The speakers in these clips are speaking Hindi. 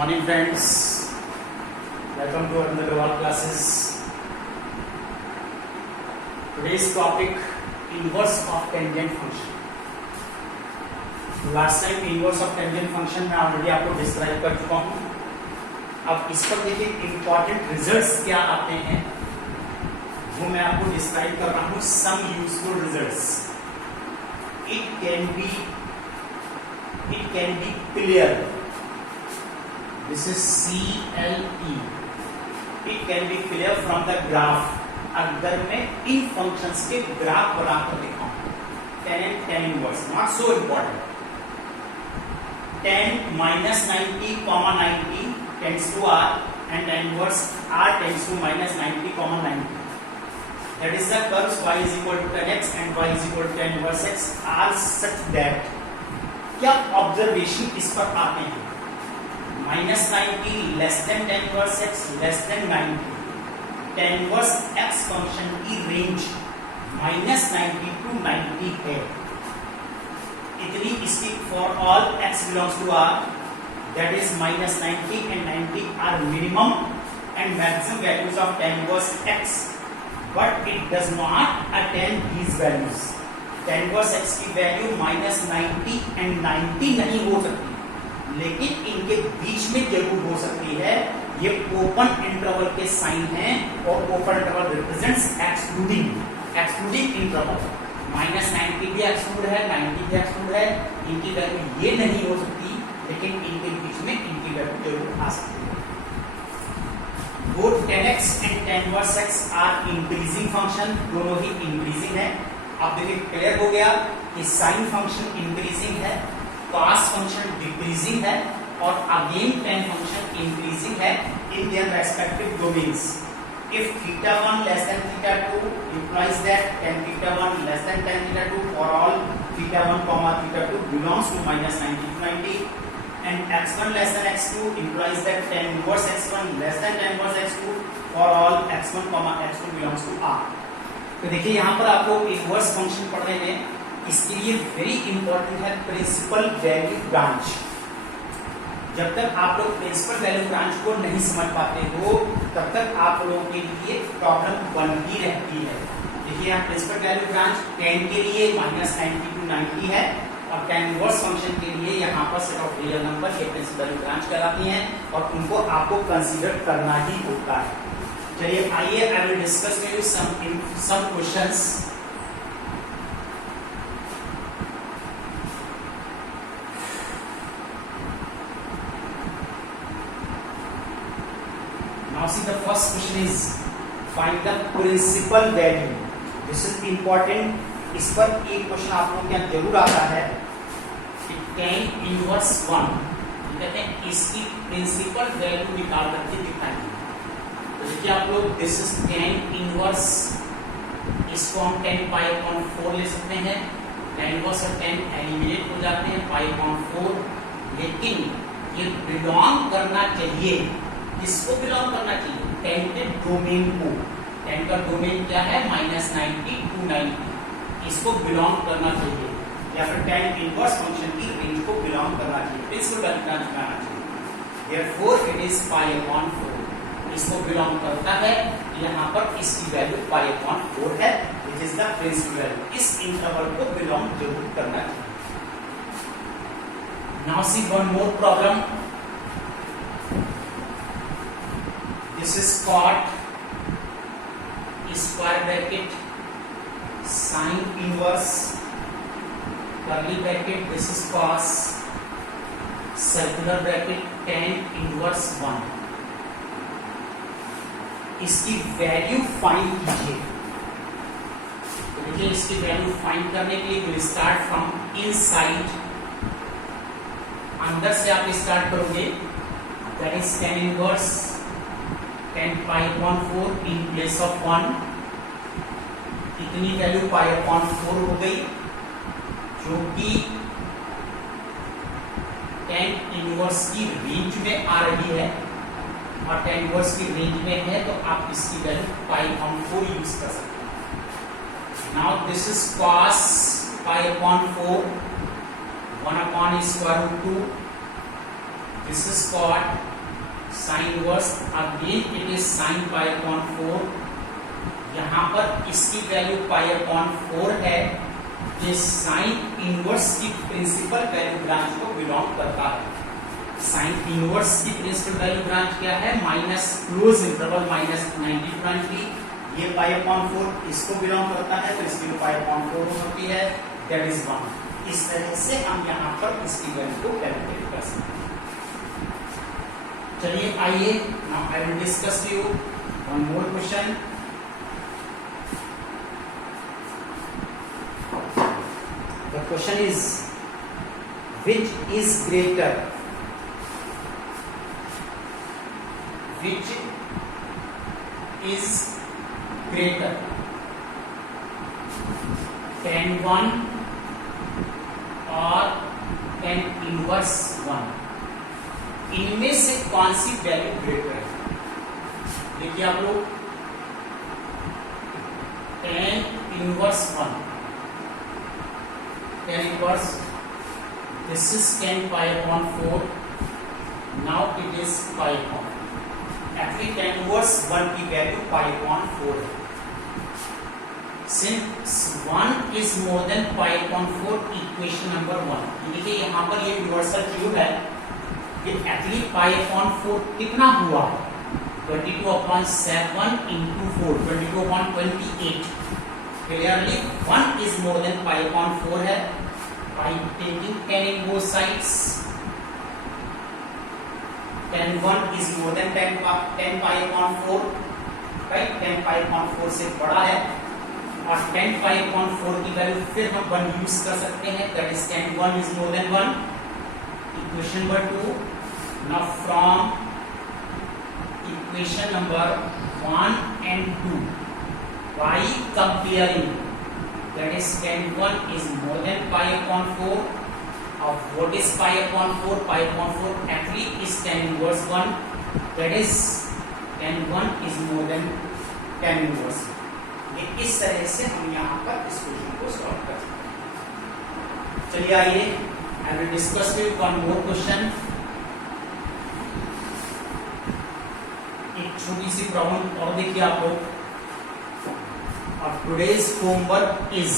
morning friends, welcome to another Gawal classes. Today's topic, inverse of tangent function. Last time inverse of tangent function मैं ऑलरेडी आपको डिस्क्राइब कर चुका हूँ. अब इस पर देखिए इम्पोर्टेंट रिजल्ट्स क्या आते हैं वो मैं आपको डिस्क्राइब कर रहा हूँ. Some useful results. It can be clear. This is CLE. It can be clear from the graph. अगर मैं इन फंक्शंस के ग्राफ बनाकर दिखाऊं, tan and tan inverse, not so important. Tan minus 90, 90 tends to R, and tan inverse R tends to minus 90, 90. That is the curves y is equal to tan x and y is equal to tan inverse x are such that. क्या ऑब्जर्वेशन इस पर आते हैं? minus 90 less than tan inverse x less than 90. tan inverse x function की रेंज minus 90 to 90 है. इतनी इसकी for all x belongs to R, that is minus 90 and 90 are minimum and maximum values of tan inverse x, but it does not attain these values. tan inverse x की वैल्यू minus 90 and 90 नहीं हो सकती, लेकिन इनके बीच में जरूर हो सकती है. ये ओपन इंटरवल के साइन हैं और open interval represents excluding interval. minus 90 भी एक्सक्लूड है, 90 भी एक्सक्लूड है. इनकी वैल्यू ये नहीं हो सकती, लेकिन इनके बीच में इनकी वैल्यू जरूर आ सकती है. Both tan x and tan inverse x are increasing function, दोनों ही इंक्रीजिंग है. अब देखिए क्लियर हो गया कि साइन फंक्शन इंक्रीजिंग है, cos फंक्शन डिक्रीजिंग है और अगेन tan फंक्शन इंक्रीजिंग है in their respective domains. If theta 1 less than theta 2 implies that tan theta 1 less than tan theta 2 for all theta 1 comma theta 2 belongs to minus 90 to 90, and x1 less than x2 implies that tan inverse x1 less than tan inverse x2 for all x1 comma x2 belongs to R. तो देखिए यहाँ पर आपको इनवर्स फंक्शन पढ़ने में इसके लिए वेरी इंपॉर्टेंट है प्रिंसिपल वैल्यू ब्रांच. जब तक आप लोग प्रिंसिपल वैल्यू ब्रांच को नहीं समझ पाते हो तब तक आप लोगों के लिए प्रॉब्लम बनती रहती है. देखिए यहाँ प्रिंसिपल वैल्यू ब्रांच tan के लिए minus 90 to 90 है और tan इनवर्स फंक्शन के लिए यहाँ पर सेट ऑफ रियल नंबर ये प्रिंसिपल वैल्यू ब्रांच कहलाती हैं और उनको आपको कंसीडर करना ही होता है. चलिए आइए I will discuss with you some questions. Now see the first question is find the principal value. This is important. इस पर एक क्वेश्चन आप लोगों के यहाँ जरूर आता है कि tan inverse 1 कहते हैं इसकी प्रिंसिपल वैल्यू निकाल करके दिखाएंगे. तो देखिए आप लोग दिस इज tan इनवर्स, इसको हम tan पाई अपॉन 4 ले सकते हैं. tan इनवर्स और tan एलिमिनेट हो जाते हैं पाई अपॉन 4, लेकिन ये बिलोंग करना चाहिए. इसको बिलोंग करना चाहिए tan के डोमेन को. tan का डोमेन क्या है? minus 90 to 90. इसको बिलोंग करना चाहिए या फिर tan इनवर्स फंक्शन की रेंज को बिलोंग करना चाहिए, प्रिंसिपल वैल्यू ब्रांच बनाना चाहिए. Therefore it is pi upon 4. इसको बिलोंग करता है. यहाँ पर इसकी वैल्यू पाई अपॉन 4 है, which is the principal value. इस इंटरवल को बिलोंग जरूर करना चाहिए. Now see one more problem. This is cot square bracket sine inverse curly bracket, this is cos circular bracket tan inverse 1. इसकी वैल्यू फाइंड कीजिए. तो देखिए इसकी वैल्यू फाइंड करने के लिए विल स्टार्ट फ्रॉम इनसाइड. अंदर से आप स्टार्ट करोगे, that is tan inverse tan pi upon 4 in place of 1. इतनी वैल्यू पाई अपॉन 4 हो गई जो कि tan इनवर्स की रेंज में आ रही है और tan इनवर्स की रेंज में है, तो आप इसकी वैल्यू पाई अपॉन 4 यूज कर सकते हैं. Now this is cos pi upon 4 1 upon square root 2 this is cot sine inverse, again it is sine pi upon 4। यहाँ पर इसकी वैल्यू पाई अपॉन 4 है। ये साइन इनवर्स की प्रिंसिपल वैल्यू ब्रांच को बिलोंग करता है। साइन इनवर्स की प्रिंसिपल वैल्यू ब्रांच क्या है? Minus close interval minus 90 to 90। ये पाई अपॉन 4 इसको बिलोंग करता है, तो इसकी पाई अपॉन 4 होती है, दैट इज 1। इस तरह से हम यहाँ पर इसकी वैल्यू को कैलकुलेट कर सकते हैं। चलिए आइए, now I will discuss you one more question. The question is, which is greater? Which is greater? tan 1 और tan inverse 1? इनमें से कौन सी वैल्यू ग्रेटर है? देखिए आप लोग, tan inverse 1, tan inverse, this is tan pi upon 4, now it is pi upon, actually tan inverse 1 की वैल्यू pi upon 4 है। Since 1 is more than pi upon 4, equation number 1, देखिए यहाँ पर ये यूनिवर्सल क्यूब है, ये एक्चुअली pi upon 4 कितना हुआ? 22 upon 7 into 4, 22 upon 28। Clearly 1 is more than pi upon 4 है। By taking tan in both sides, tan 1 is more than 10 pi upon 4, right? 10 pi upon 4 से बड़ा है, और 10 pi upon 4 की वैल्यू फिर हम 1 यूज कर सकते हैं, that is tan 1 is more than 1। Equation number 2, now from equation number 1 and 2, by comparing, that is tan 1 is more than pi upon 4, of what is pi upon 4? Pi upon 4 actually is tan inverse 1, that is tan 1 is more than tan inverse 1। इस तरह से हम यहाँ पर इस क्वेश्चन को सॉल्व कर सकते हैं। चलिए आइए, I will discuss with one more question. एक छोटी सी प्रॉब्लम और देखिए आप लोग। Today's homework is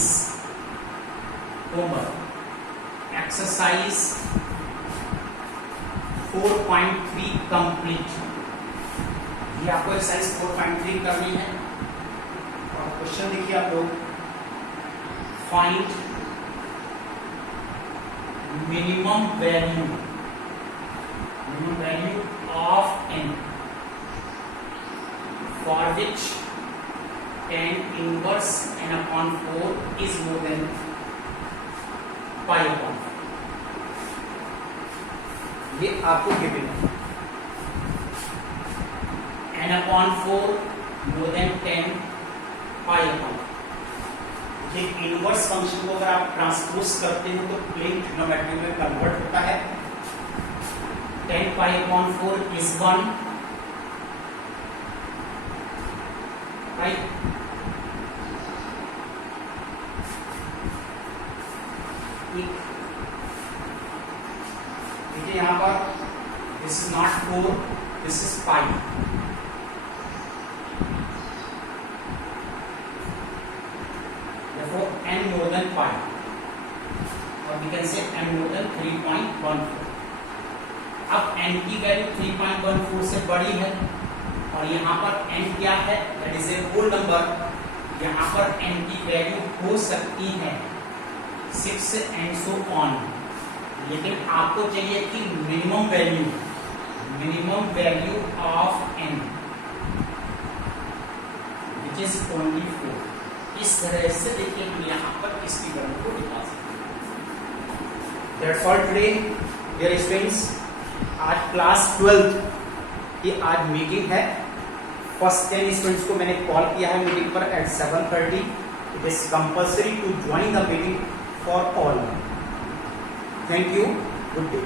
exercise 4.3 complete. ये आपको एक्सरसाइज 4.3 करनी है। क्वेश्चन देखिए आप लोग, find minimum value of n for which tan inverse n upon 4 is more than pi upon 4। ये आपको गिवन है, n upon 4 more than 10 pi upon. ये इनवर्स फंक्शन को अगर आप ट्रांसपोज करते हो तो प्लेन ट्रिग्नोमेट्री में कन्वर्ट होता है। 10 पाई अपॉन 4 इज 1, राइट? देखिए यहाँ पर this is not 4, this is pi. n more than pi, or we can say n more than 3.14। अब n की वैल्यू 3.14 से बड़ी है, और यहाँ पर n क्या है? That is a whole number. यहाँ पर n की वैल्यू हो सकती है 6 and so on, लेकिन आपको चाहिए कि minimum value of n which is only 4। इस तरह से देखिए हम यहाँ पर इसकी वैल्यू को निकाल सकते हैं। That's all today dear students. आज क्लास 12 की आज मीटिंग है। फर्स्ट 10 स्टूडेंट्स को मैंने कॉल किया है मीटिंग पर at 7:30। It is compulsory to join the meeting for all. Thank you, good day.